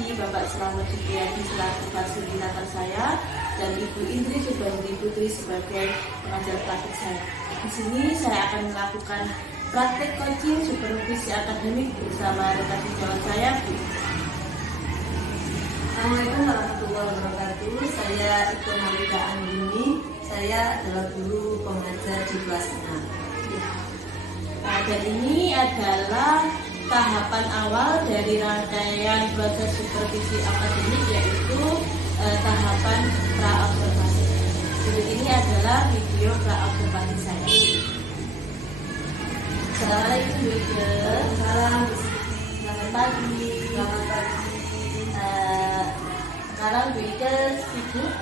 hormati Bapak Slamet Supriyadi selaku fasilitator saya dan Ibu Indri Subandri Putri sebagai pengajar praktik saya. Di sini saya akan melakukan praktik coaching supervisi akademik bersama rekan sejawat saya, Bu. Assalamualaikum warahmatullahi wabarakatuh. Saya Iko Marida Anggini. Saya adalah guru pengajar di kelas 6. Dan ini adalah tahapan awal dari rangkaian proses supervisi akademik, yaitu tahapan pra-observasi. Jadi ini adalah video pra-observasi saya. Assalamualaikum Bu Ike. Salam, Selamat pagi. selamat pagi. Sekarang Bu Ike sibuk.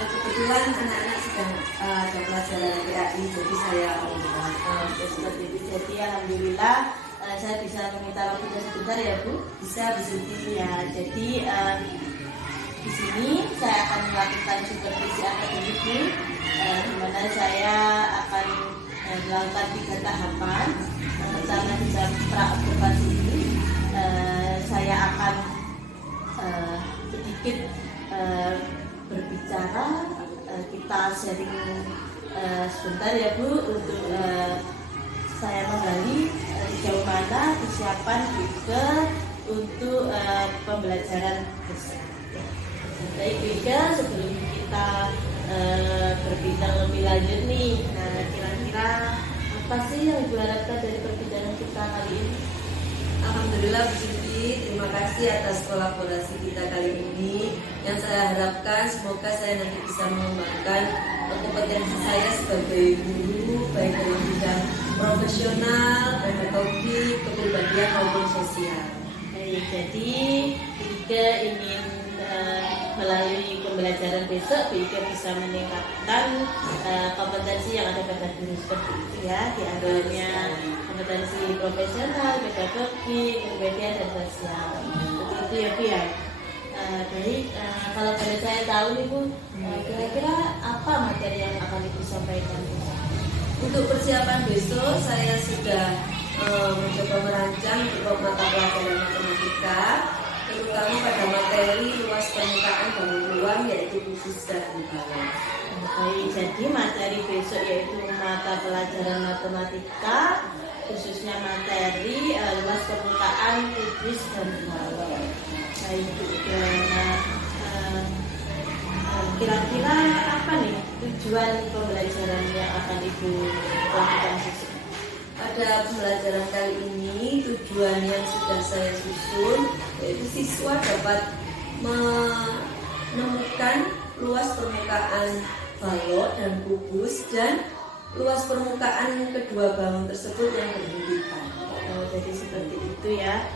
Kebetulan anak-anak sedang ada pelajaran PAI, jadi saya Seperti itu. Jadi alhamdulillah saya bisa meminta waktunya sebentar ya Bu. bisa disini. Ya, jadi di sini saya akan melakukan supervisi akademik, di mana saya akan melakukan 3 tahapan. Yang pertama di jam pra-observasi ini, saya akan sedikit berbicara, kita sharing sebentar ya Bu, untuk saya menggali sejauh mana kesiapan juga untuk pembelajaran besok. Baik Bu Ika, sebelum kita berbincang lebih lanjut nih, kira-kira apa sih yang Ibu harapkan dari perbincangan kita kali ini? Alhamdulillah Bu Siti, terima kasih atas kolaborasi kita kali ini. Yang saya harapkan semoga saya nanti bisa mengembangkan kompetensi saya sebagai guru, baik dalam bidang profesional, metodik, kepribadian maupun sosial. Baik, jadi Bu Ika ingin melalui pembelajaran besok Bu Ika bisa meningkatkan kompetensi yang ada pada diri seperti itu ya, di antaranya kompetensi profesional, pedagogik, kepribadian dan sosial. Begitu ya Bu ya. Baik, kalau boleh saya tahu nih Bu, kira-kira apa materi yang akan Ibu sampaikan besok? Untuk persiapan besok saya sudah mencoba merancang untuk mata pelajaran matematika, terutama pada materi luas permukaan dan ruang, yaitu khusus dan bawah. Baik, jadi materi besok yaitu mata pelajaran matematika, khususnya materi luas permukaan, kubus dan bawah. Baik, kira-kira apa nih tujuan pembelajaran yang akan Ibu lakukan besok? Pada pembelajaran kali ini tujuan yang sudah saya susun yaitu siswa dapat menemukan luas permukaan balok dan kubus dan luas permukaan kedua bangun tersebut yang berhimpitan. Jadi seperti itu ya,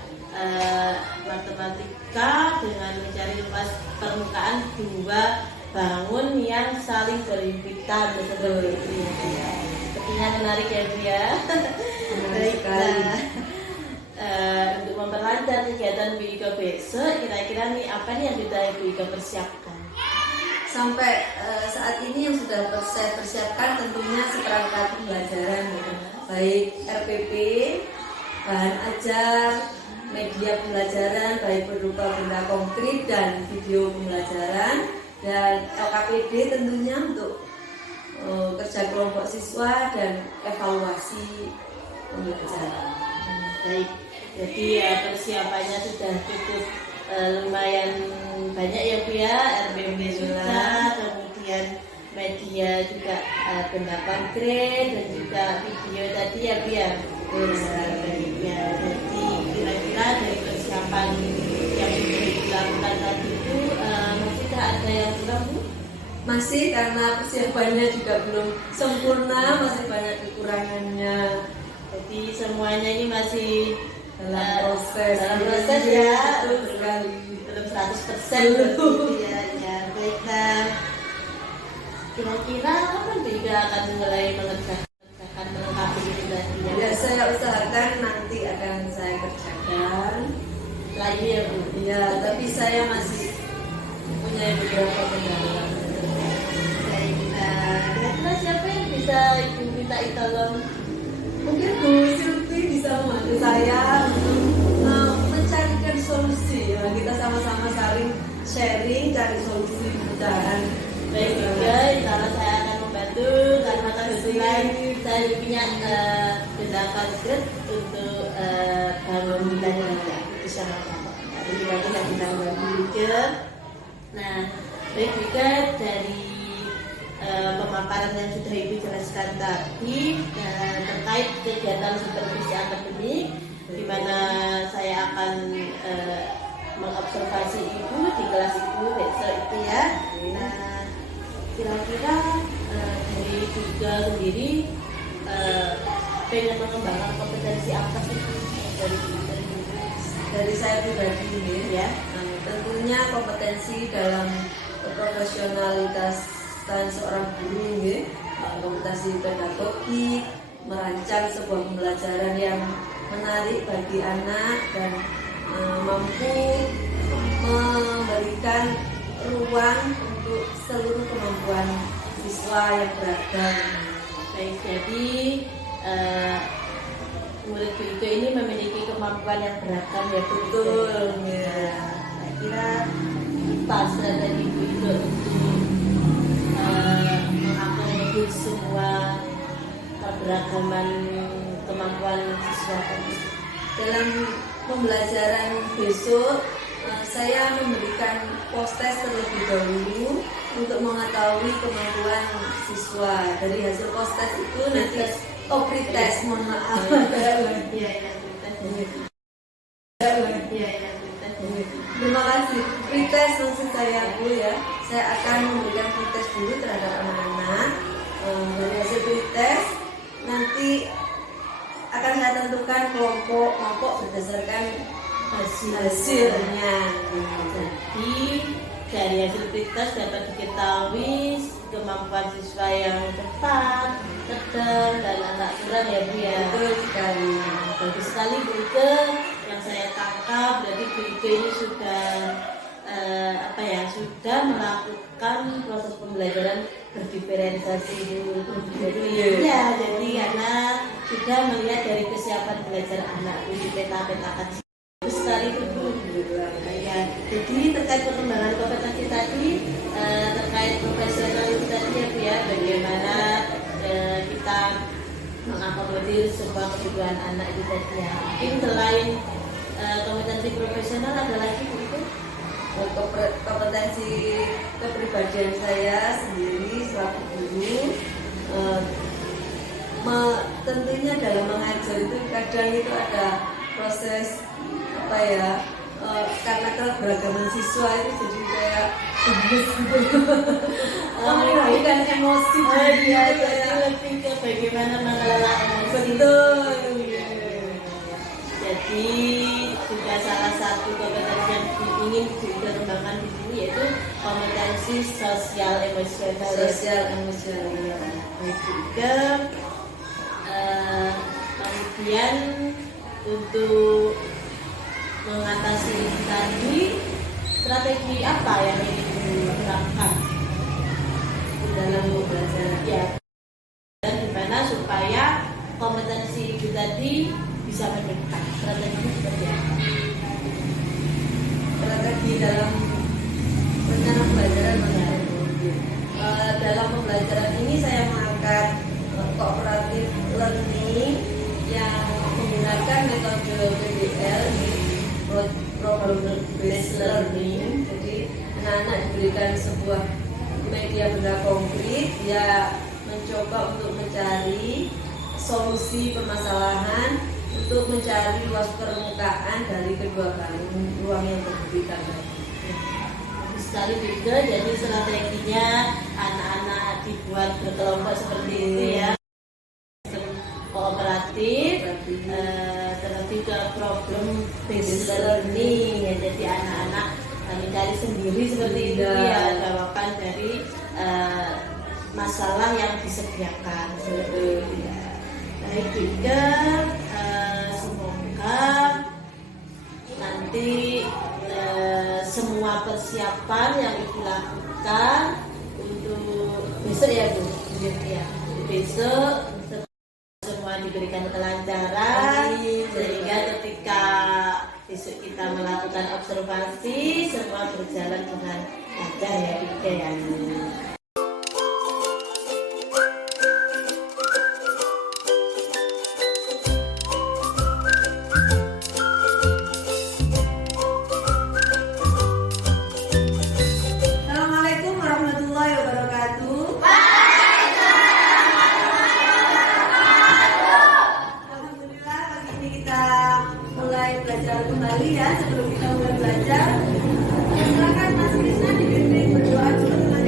matematika dengan mencari luas permukaan dua bangun yang saling berhimpitan, seperti itu ya. Sepertinya menarik ya Bu ya. Baik, untuk memperlancar kegiatan Bu Ika besok, kira-kira nih apa nih yang sudah Bu Ika persiapkan? Sampai saat ini yang sudah saya persiapkan tentunya seperangkat pembelajaran, baik RPP, bahan ajar, media pembelajaran baik berupa benda konkret dan video pembelajaran, dan LKPD tentunya untuk kerja kelompok siswa dan evaluasi pembelajaran. Baik, jadi persiapannya sudah cukup lumayan banyak ya Bu ya, RPP sudah, kemudian media juga benda konkret dan juga video tadi ya Bu ya. Baik ya, jadi kira-kira dari persiapan yang sudah dilakukan tadi itu masih ada yang kurang Bu? Masih, karena persiapannya juga belum sempurna, masih banyak kekurangannya. Jadi semuanya ini masih dalam proses ya, betul sekali. belum 100% begitu ya. Baiklah, kira-kira kapan juga akan mulai mengerjakan melengkapi itu tadi ya? Ya, saya usahakan nanti akan saya kerjakan Lagi ya Bu? ya, tapi saya masih punya beberapa kendala. Baiklah, kira-kira siapa yang bisa Ibu minta tolong? Mungkin Bu Silvi bisa membantu saya untuk mencarikan solusi solusi. Ya, kita sama-sama saling sharing cari solusi pecahan. Baik juga, insya Allah saya akan membantu karena kebetulan saya punya pendapat untuk bangun wilayah itu sama-sama. Jadi nanti kita bantu juga. Nah, baik juga dari pemaparan yang sudah Ibu jelaskan tadi terkait kegiatan supervisi akademik, di mana saya akan mengobservasi Ibu di kelas Ibu besok itu ya. Nah, kira-kira dari juga sendiri pengen mengembangkan kompetensi apa sih dari saya pribadi ini ya, tentunya kompetensi dalam profesionalitas seorang guru ya, kompetensi pedagogik, merancang sebuah pembelajaran yang menarik bagi anak dan mampu memberikan ruang untuk seluruh kemampuan siswa yang beragam. Baik, jadi murid itu ini memiliki kemampuan yang beragam ya Betul, ya. Saya kira pas dari Ibu itu untuk mengakomodir semua keberagaman kemampuan siswa tadi. Dalam pembelajaran besok, saya memberikan post-test terlebih dahulu untuk mengetahui kemampuan siswa. Dari hasil post-test itu nanti pretest, mohon maaf. Iya, Terima kasih. Pretest maksud saya Bu ya. Saya akan memberikan pretest dulu terhadap anak-anak. Dari hasil pretest nanti akan saya tentukan kelompok berdasarkan hasilnya. Jadi dari hasil pretest dapat diketahui kemampuan siswa yang cepat, sedang, dan anak kurang ya Bu ya. Betul sekali. Bagus sekali Bu Ike. Yang saya tangkap berarti Bu Ike ini sudah sudah melakukan proses pembelajaran berdiferensiasi Bu. Jadi anak sudah melihat dari kesiapan belajar anak Bu di peta-petakan sekali Bu. Ya, jadi terkait perkembangan kompetensi tadi, terkait profesionalitas tadi ya Bu ya, bagaimana kita mengakomodir sebuah kebutuhan anak itu tadi ya. Mungkin selain kompetensi profesional ada lagi Bu itu? Kompetensi kepribadian saya sendiri selaku guru, tentunya dalam mengajar itu kadang itu ada proses karena keberagaman siswa itu jadi kayak mengalihkan emosi. Jadi lebih ke bagaimana mengelola emosi. Betul. Jadi juga salah satu kompetensi yang ingin dikembangkan di sini yaitu kompetensi sosial emosional. Juga kemudian untuk mengatasi ini tadi, strategi apa yang ingin diterapkan dalam belajar ya, dan gimana supaya kompetensi itu tadi bisa meningkat? Strategi seperti apa? Strategi dalam rencana pembelajaran dalam pembelajaran ini saya mengangkat cooperative learning yang menggunakan metode PBL, problem based learning. Jadi anak-anak diberikan sebuah media benda konkret, dia mencoba untuk mencari solusi permasalahan, untuk mencari luas permukaan dari kedua ruang yang berbeda. Sekali juga, jadi strateginya anak-anak dibuat berkelompok seperti itu ya, kooperatif, terus juga problem based learning ya, jadi anak-anak mencari sendiri seperti itu ya jawaban dari masalah yang disediakan seperti itu ya. Baik juga, semoga nanti semua persiapan yang dilakukan untuk besok ya Bu, ya besok semua diberikan kelancaran sehingga ketika besok kita kita melakukan observasi semua berjalan dengan lancar ya Bika ya. Assalamualaikum warahmatullahi wabarakatuh. Alhamdulillah pagi ini kita mulai belajar kembali ya. Sebelum kita mulai belajar, silakan Mas Krisna dipimpin berdoa dulu teman-teman.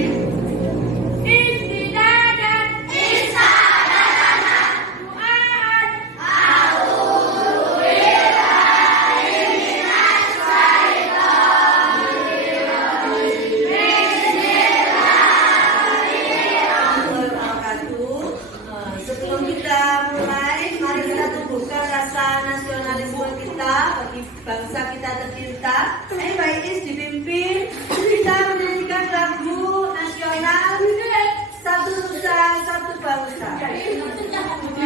Sebelum kita mulai, mari kita tumbuhkan rasa nasionalisme kita bagi bangsa kita tercinta. Ayo Mbak Is dipimpin kita menyanyikan lagu nasional Satu Nusa Satu Bangsa. Semuanya.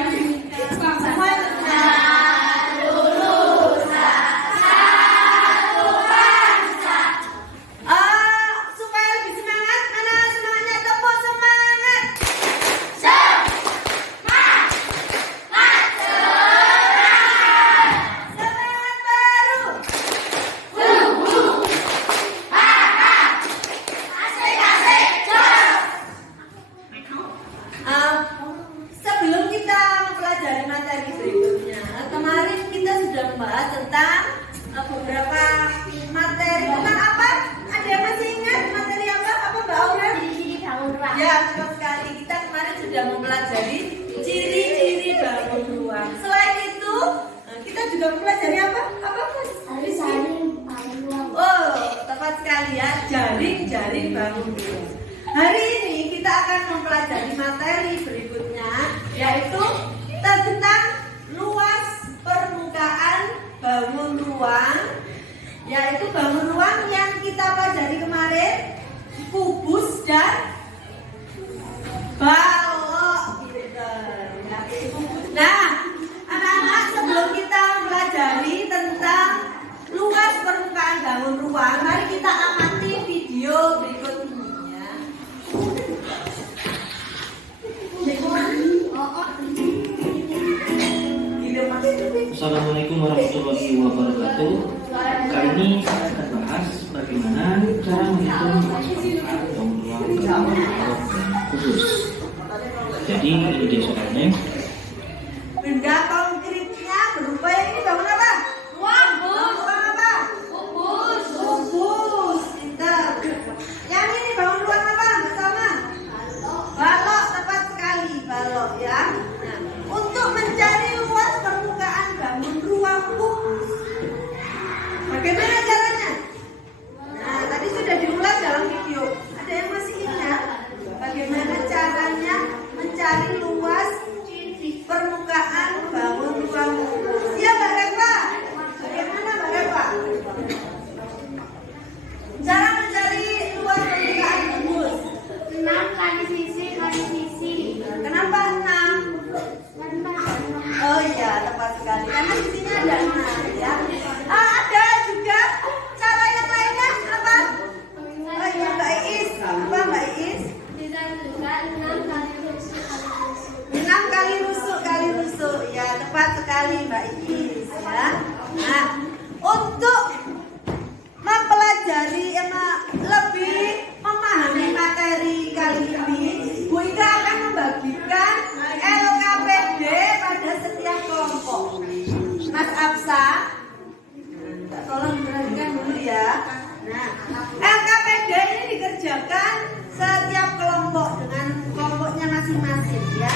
Supaya lebih semangat, mana semangatnya? Tepuk semangat. Semangat baru. Sebelum kita mempelajari materi berikutnya, kemarin kita sudah membahas tentang beberapa materi tentang apa? Ada yang masih ingat materi apa? Apa Mbak Aura? Ya, betul sekali. Kita kemarin sudah mempelajari ciri-ciri bangun ruang. Selain itu, kita juga mempelajari apa? Apa Mas? Oh, tepat sekali ya. Jaring-jaring bangun ruang. Hari ini kita akan mempelajari materi berikutnya, yaitu tentang luas permukaan bangun ruang, yaitu bangun ruang yang kita pelajari kemarin, kubus dan balok. Nah, anak-anak, sebelum kita mempelajari tentang luas permukaan bangun ruang, mari kita amati video berikut ini ya. Assalamualaikum warahmatullahi wabarakatuh. Kali ini saya akan bahas bagaimana cara menghitung luas permukaan bangun ruang khusus. Jadi ini dia soalnya. Benda konkretnya berupa yang ini bangun apa? Bangun apa? Kubus. Pintar. Yang ini bangun ruang apa? Bersama? Balok, tepat sekali. Balok ya. Nah, untuk mencari luas permukaan bangun ruang kubus, bagaimana caranya? Nah, tadi sudah diulas dalam video. Ada yang masih ingat bagaimana caranya mencari luas permukaan bangun ruang kubus? Ya Mbak Reva. Bagaimana Mbak Reva? Cara mencari luas permukaan kubus. 6 kali sisi. Kenapa 6? Oh iya, tepat sekali. Karena di sini ada 6 ya. Ada juga cara yang lainnya apa? Oh iya Mbak Is. Apa Mbak Is? Bisa juga 6 kali rusuk. 6 kali rusuk. Ya, tepat sekali Mbak Is ya. Nah, untuk mempelajari lebih memahami materi kali ini, Bu Ika akan membagikan LKPD pada setiap kelompok. Mas Absa, tolong diperhatikan dulu ya. Nah, LKPD ini dikerjakan setiap kelompok dengan kelompoknya masing-masing ya.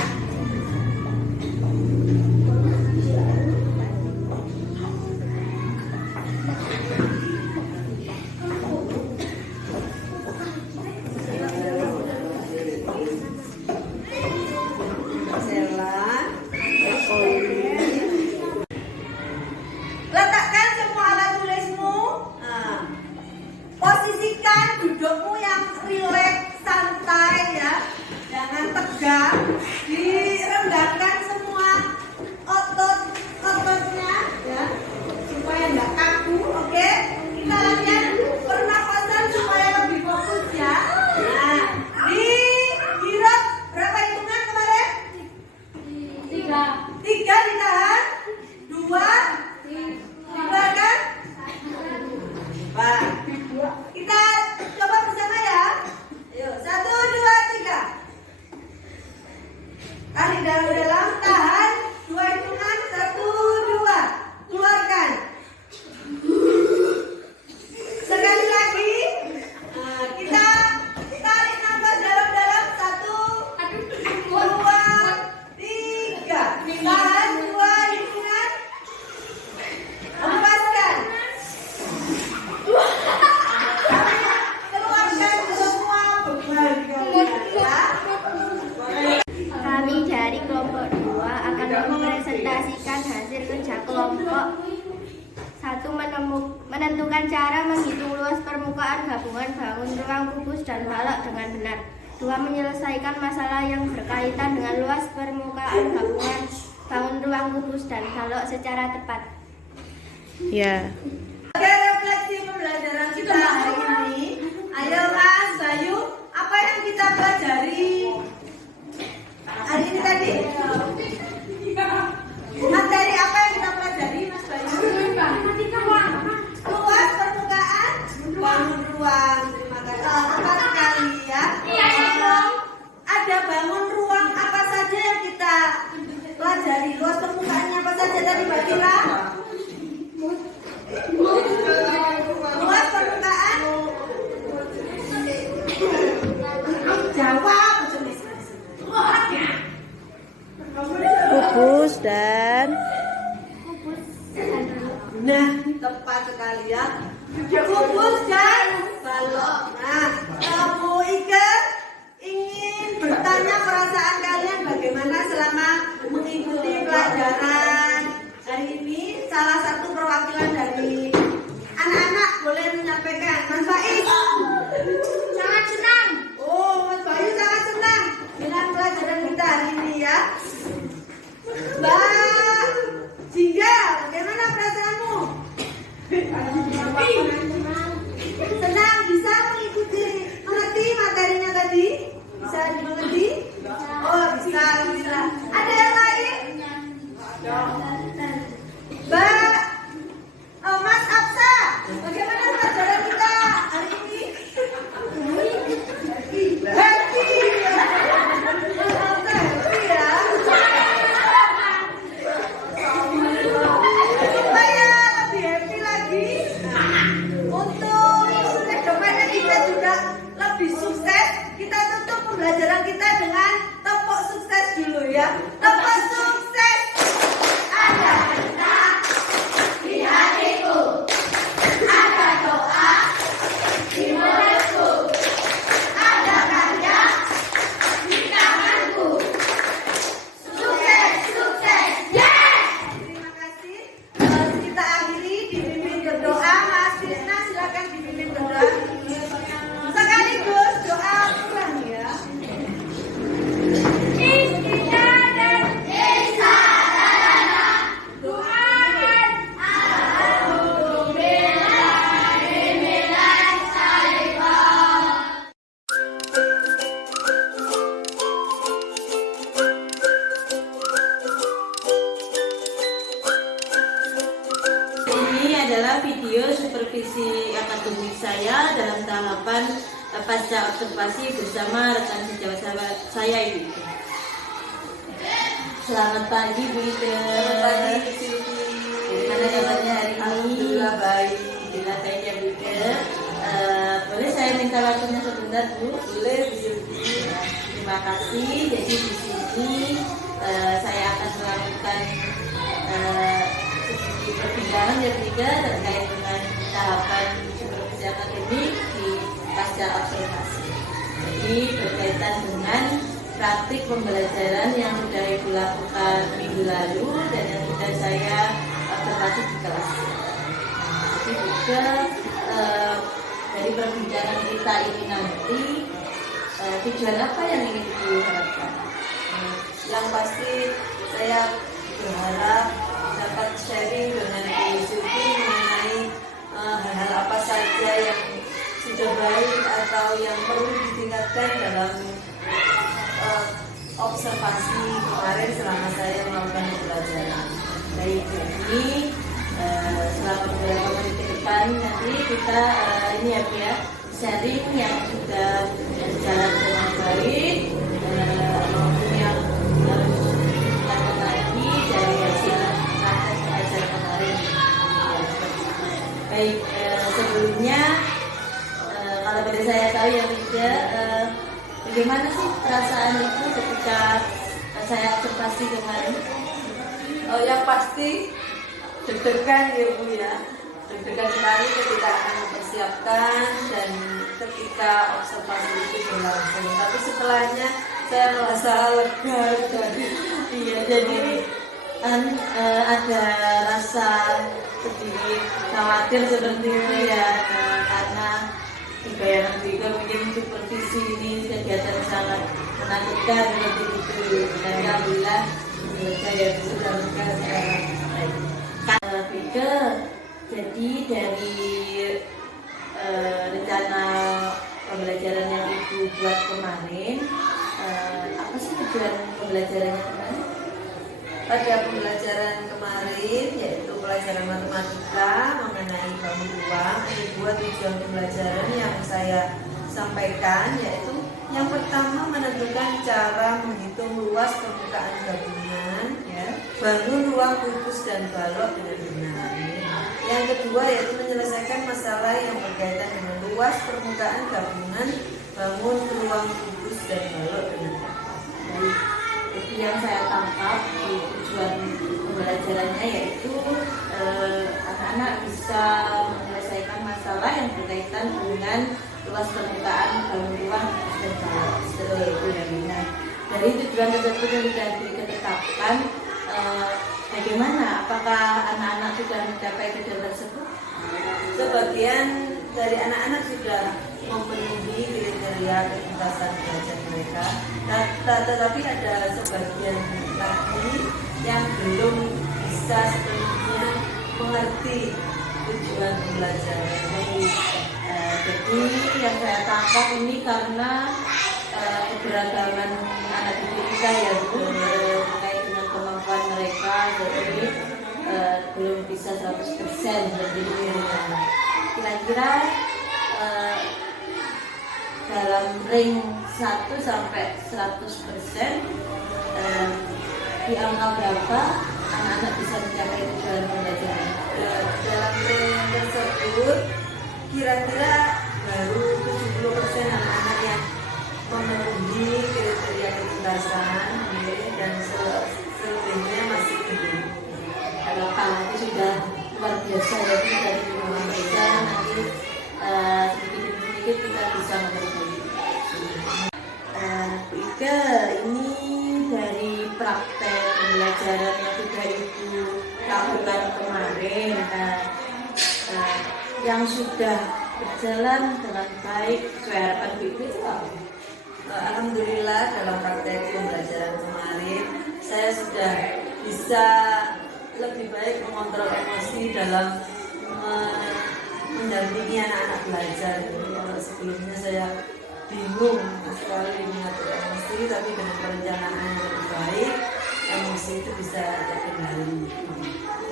Letakkan semua alat tulismu. Nah, posisikan dudukmu yang rileks, santai ya, jangan tegang. Direndahkan semua ototnya ya, supaya nggak kaku, oke? permukaan gabungan bangun ruang kubus dan balok dengan benar. 2. Menyelesaikan masalah yang berkaitan dengan luas permukaan gabungan bangun ruang kubus dan balok secara tepat. Ya. Oke, refleksi pembelajaran kita hari ini. Ayo Mas Bayu, apa yang kita pelajari hari ini tadi? Materi apa yang kita pelajari, Mas Bayu? Luas permukaan bangun ruang. Terima kasih. Tepat sekali ya. Ada bangun ruang apa saja yang kita pelajari? Luas permukaannya apa saja tadi, Mbak Tira? Luas permukaan. Jawab. Kubus dan Nah, tepat sekali ya. Kubus dan balok. Nah, kamu Ike ingin bertanya perasaan kalian bagaimana selama mengikuti pelajaran hari ini. Salah satu perwakilan dari anak-anak boleh menyampaikan. Mas Faiz. Sangat senang. Oh, Mas Bayu sangat senang dengan pelajaran kita hari ini ya. Mbak Jingga, bagaimana perasaanmu? Senang, bisa mengikuti, mengerti materinya tadi? Bisa dimengerti? Oh, bisa. Ada yang lain? Mbak, Mas Absa, bagaimana pelajaran kita hari ini? Happy. Happy ya. Supaya lebih happy lagi, untuk kedepannya kita juga lebih sukses. Kita tutup pembelajaran kita dengan tepuk sukses dulu ya. Tepuk sukses. Ada kita di hatiku, ada doa di mulutku, ada karya di tanganku. Sukses, yes! Terima kasih. Kita akhiri dipimpin berdoa. Mas Krisna silakan dipimpin berdoa. Sekaligus doa pulang ya. Ini adalah video supervisi akademik saya dalam tahapan pasca observasi bersama rekan sejawat saya ini. Selamat pagi Bu Ike. Selamat pagi, Silvi. Bagaimana kabarnya hari ini? Alhamdulillah baik. Alhamdulillah baik ya Bu Ike. Boleh saya minta waktunya sebentar Bu? Boleh, Bu Silvi. Terima kasih. Jadi di sini saya akan melakukan perbincangan ya Bu Ike terkait dengan tahapan supervisi akademik di pasca observasi. Jadi berkaitan dengan praktik pembelajaran yang sudah Ibu lakukan minggu lalu dan yang sudah saya observasi di kelas. Jadi juga dari perbincangan kita ini nanti tujuan apa yang ingin Ibu harapkan? Yang pasti saya berharap dapat sharing dengan Bu Silvi mengenai hal-hal apa saja yang sudah baik atau yang perlu ditingkatkan dalam observasi kemarin selama saya melakukan pembelajaran. Baik, jadi selama beberapa menit ke depan nanti kita ini ya sharing yang sudah berjalan dengan baik maupun yang harus dilakukan lagi dari hasil praktek pengajaran kemarin. Baik, sebelumnya kalau pada saya tahu ya tidak bagaimana sih perasaan itu ketika saya observasi kemarin? Oh, yang pasti deg-degan ya Bu ya. Deg-degan sekali ketika akan mempersiapkan dan ketika observasi itu berlangsung. Tapi setelahnya saya merasa lega dari Iya, jadi ada rasa sedikit khawatir seperti itu ya, karena dilanjutkan seperti itu. Dan alhamdulillah saya sudah berkah sekarang. Bika, jadi dari rencana pembelajaran yang Ibu buat kemarin, apa sih tujuan pembelajarannya kemarin? Pada pembelajaran kemarin yaitu pelajaran matematika mengenai bangun ruang, ada dua tujuan pembelajaran yang saya sampaikan, yaitu yang pertama menentukan cara menghitung luas permukaan gabungan, Ya. bangun ruang kubus dan balok dengan benar. Yang kedua yaitu menyelesaikan masalah yang berkaitan dengan luas permukaan gabungan, bangun ruang kubus dan balok dengan tepat. Baik. Jadi yang saya tangkap di tujuan pembelajarannya yaitu anak-anak bisa menyelesaikan masalah yang berkaitan dengan luas permukaan bangun ruang dan balok. Seperti itu ya. Nah, dari tujuan tersebut yang sudah ditetapkan, bagaimana? Apakah anak-anak sudah mencapai tujuan tersebut? Sebagian dari anak-anak sudah memenuhi kriteria ketuntasan belajar mereka, tetapi ada sebagian lagi yang belum bisa sepenuhnya mengerti tujuan pembelajaran. Jadi yang saya tangkap ini karena keberagaman anak didik kita ya Bu, terkait dengan kemampuan mereka, jadi belum bisa 100% seperti itu. Kira-kira dalam ring 1 sampai 100%, di angka berapa anak-anak bisa mencapai tujuan pembelajaran? Dalam ring tersebut kira-kira baru 70% anak-anak yang memenuhi kriteria ketuntasan, dan selebihnya masih belum. Kalau itu sudah luar biasa ya Bu, dari rumah mereka nanti sedikit-sedikit kita bisa mengerti. Bu Ika, ini dari praktek pembelajaran yang sudah Ibu lakukan kemarin, yang sudah berjalan dengan baik sesuai harapan Bu Ika itu apa? Alhamdulillah dalam praktek pembelajaran kemarin saya sudah bisa lebih baik mengontrol emosi dalam mendampingi anak-anak belajar. Kalau sebelumnya saya bingung sekali mengatur emosi, tapi dengan perencanaan yang lebih baik emosi itu bisa terkendali.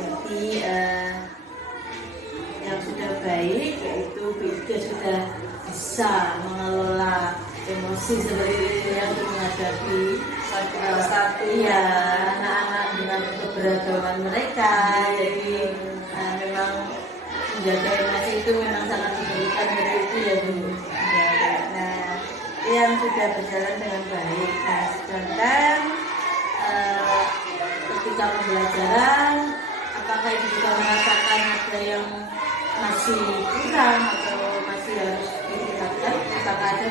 Jadi yang sudah baik yaitu Bu Ika sudah bisa mengelola emosi seperti itu ya untuk menghadapi satu iya anak-anak dengan keberagaman mereka. Jadi memang menjaga emosi itu memang sangat diperlukan dari itu ya Bu. Ya, nah yang sudah berjalan dengan baik. Nah sedangkan ketika pembelajaran, apakah Ibu juga merasakan ada yang masih kurang atau masih harus ditingkatkan? Apakah ada?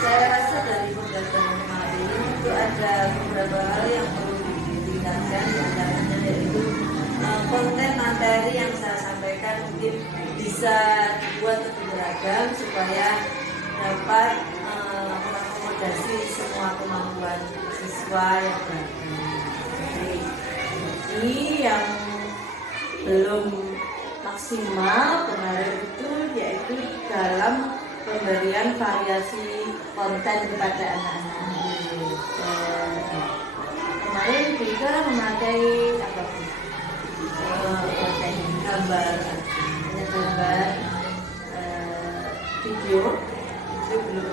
Saya rasa dari pembelajaran kemarin itu ada beberapa hal yang perlu ditingkatkan, diantaranya yaitu konten materi yang saya sampaikan mungkin bisa dibuat lebih beragam supaya dapat mengakomodasi semua kemampuan siswa yang beragam. Jadi yang belum maksimal kemarin itu yaitu dalam pemberian variasi konten kepada anak-anak. Kemarin juga memakai apa? Konten Gambar hanya gambar, video, itu belum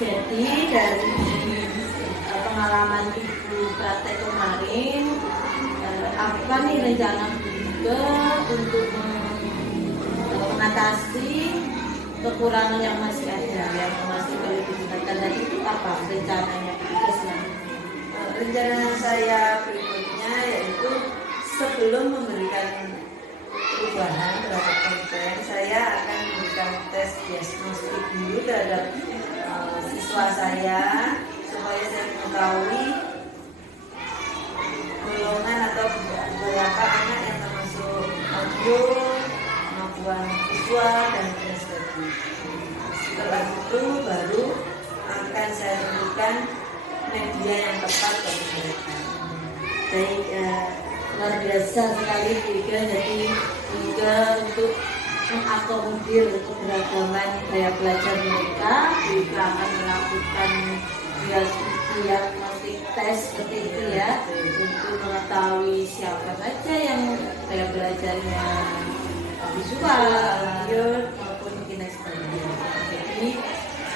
jadi dari pengalaman Ibu praktek kemarin, apa nih rencana juga untuk mengatasi kekurangan yang masih ada, yang masih perlu ditingkatkan tadi itu apa rencananya Bu? rencana saya berikutnya yaitu sebelum memberikan perubahan terhadap konten, saya akan memberikan tes diagnostik dulu terhadap siswa saya supaya saya mengetahui golongan atau beberapa anak yang termasuk audio, kemampuan visual dan kinesthetik. media yang tepat bagi mereka. Baik, luar biasa sekali juga. Jadi juga untuk mengakomodir keberagaman gaya belajar mereka, juga akan melakukan diagnostik tes seperti itu ya, untuk mengetahui siapa saja yang gaya belajarnya visual, audio maupun kinestesia. Jadi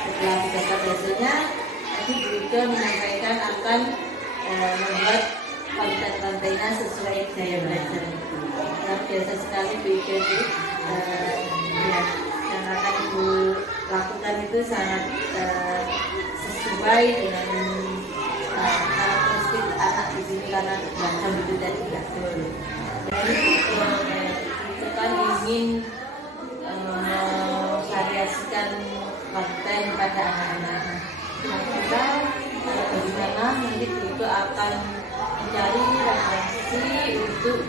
setelah didapat hasilnya, tadi juga menyampaikan akan membuat konten-kontennya sesuai gaya belajar itu. Nah, biasa sekali Bu Ika itu ya, yang akan Ibu lakukan itu sangat sesuai dengan karakteristik anak di sini, karena macam itu tadi ya. Jadi kita kan ingin memvariasikan konten pada anak-anak. Nah, kita bagaimana nanti juga akan mencari referensi untuk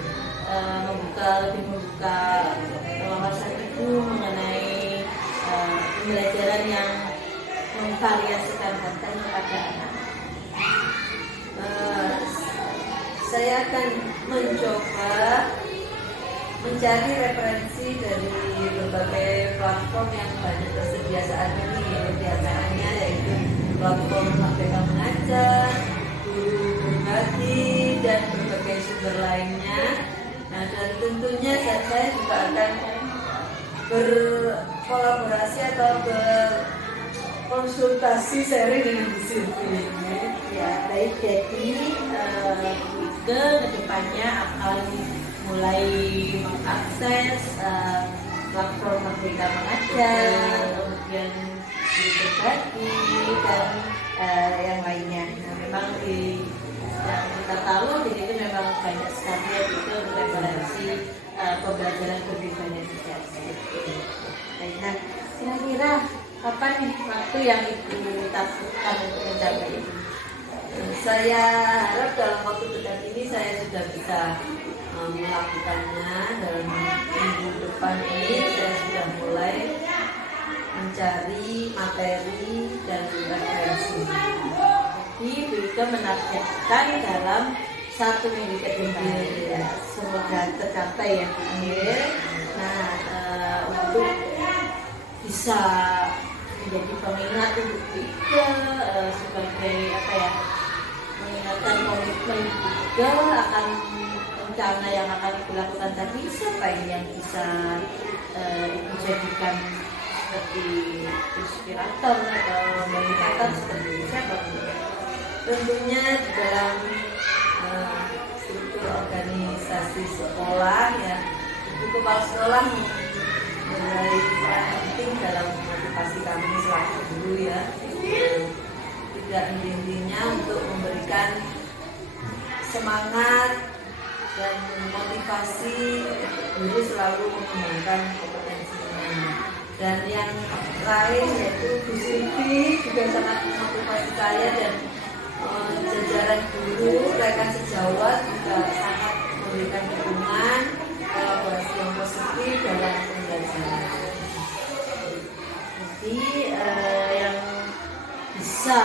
lebih membuka wawasan Ibu mengenai pembelajaran yang memvariasikan konten kepada anak. Saya akan mencoba mencari referensi dari berbagai platform yang banyak tersedia saat ini, di antaranya yaitu platform Merdeka Mengajar, Guru Berbagi, dan berbagai sumber lainnya. Nah, dan tentunya saya juga akan berkolaborasi atau berkonsultasi sharing dengan Bu Sylvie. Ya, baik. Jadi ke depannya akan mulai mengakses platform Merdeka Mengajar, kemudian Guru Berbagi, dan yang lainnya. Nah, memang yang kita tahu di situ memang banyak sekali itu referensi pembelajaran berdiferensiasi. Baik, nah kira-kira kapan nih waktu yang Ibu takutkan untuk mencapai itu? Saya harap dalam waktu dekat ini saya sudah bisa melakukannya. Dalam minggu depan ini saya sudah mulai mencari materi dan referensi. Jadi juga menargetkan dalam 1 minggu ke depan. Ya, semoga tercapai ya. Nah, untuk bisa menjadi pengingat untuk juga sebagai apa ya, mengingatkan komitmen juga akan rencana yang akan dilakukan tadi, siapa yang bisa dijadikan seperti inspirator atau motivator seperti siapa? Tentunya di dalam struktur organisasi sekolah ya, Ibu Kepala Sekolah mulai peran penting dalam motivasi kami selaku guru ya. Tidak henti-hentinya untuk memberikan semangat dan motivasi guru selalu mengembangkan kompetensinya. Dan yang lain yaitu Bu Sylvie juga sangat memotivasi saya, dan jajaran guru rekan sejawat juga sangat memberikan dukungan kolaborasi yang positif dalam pembelajaran. Jadi yang bisa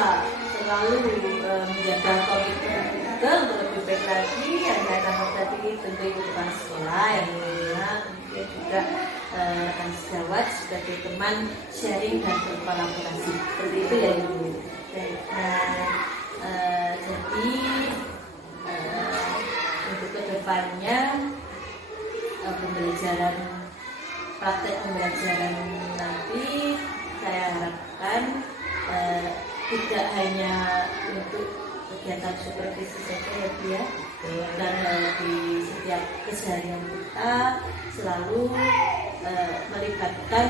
selalu menjaga komitmen juga untuk lebih baik lagi, yang saya tangkap tadi tentu Ibu Kepala Sekolah yang mulia, kemudian juga rekan sejawat sebagai teman sharing dan berkolaborasi, seperti itu ya Ibu. Baik, jadi untuk kedepannya pembelajaran, praktek pembelajaran nanti saya harapkan tidak hanya untuk kegiatan supervisi saja ya Bu ya, dan di setiap keseharian kita selalu melibatkan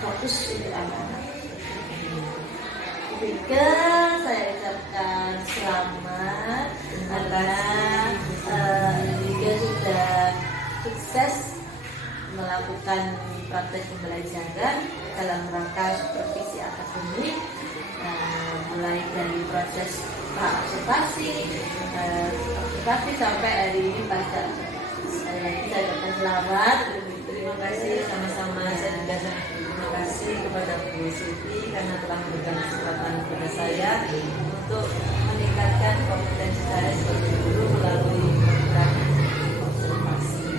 fokus untuk anak-anak. Juga saya ucapkan selamat karena juga sudah sukses melakukan praktek pembelajaran dalam rangka supervisi akademik, mulai dari proses observasi sampai hari ini pasca. Sekali lagi saya ucapkan selamat. Terima kasih sama-sama. Saya juga terima kasih kepada Bu Sylvie karena telah memberikan kesempatan kepada saya untuk meningkatkan kompetensi saya sebagai guru melalui program observasi.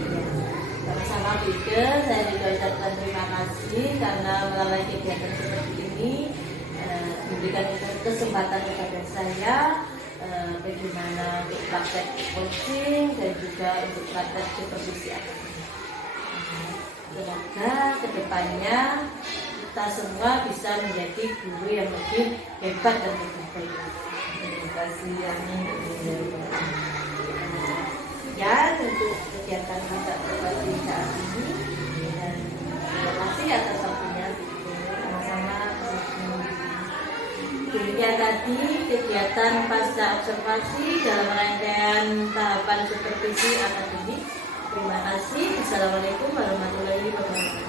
Sama-sama Bike, saya juga ucapkan terima kasih karena melalui kegiatan seperti ini memberikan kesempatan kepada saya bagaimana untuk praktek coaching dan juga untuk praktek supervisi akademik. Semoga kedepannya kita semua bisa menjadi guru yang lebih hebat dan lebih baik. Terima kasih Amin. Ya, untuk kegiatan kita berbagi saat ini dan terima kasih atas waktunya. Sama-sama. Demikian tadi kegiatan pasca observasi dalam rangkaian tahapan supervisi akademik. Terima kasih. Assalamualaikum warahmatullahi wabarakatuh.